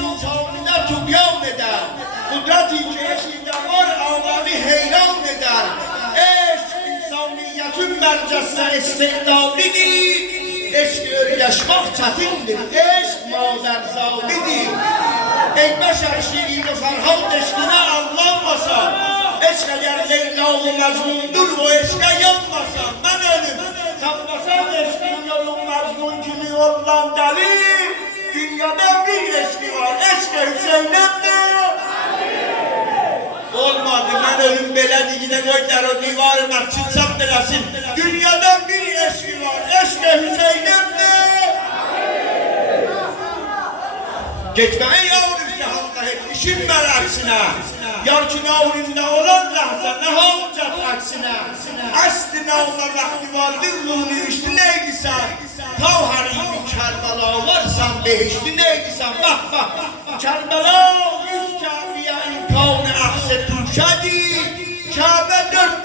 tufanına tuğyan eder. Kudret-i keşinde var ağlamı heyran eder. Eşk insaniyetin mercesine istedalidir. Eşk yaşmak çetindir. Eşk mader zalidir. Ey beşer şiirini Ferhat eşkine anlanmasa, eşk eğer Leyla-ı Mecnun'dur o eşke yanmasa, ben ölüm. Tapmasan eşkin yolun Mecnun kimi yollan deli. Dünyada bir eşki var, eşke Hüseyin'dir. Olmadı, ben ölüm belədi, yine koylar o divarıma çıksam biləsin. Dünyada bir eşki var, eşke Hüseyin'dir. Geçmeyin yavrum cihanda hep işin meraksine. Yarkin avrinde olan lahza ne olacak aksine. Aslına ona vakti vardı ruhunu üçtü neydi sen? Tav harimi Kerbela varsan behişti neydi sen? Bak bak Kerbela yüz Kabe'ye imkanı ahse turşadi. Kabe 4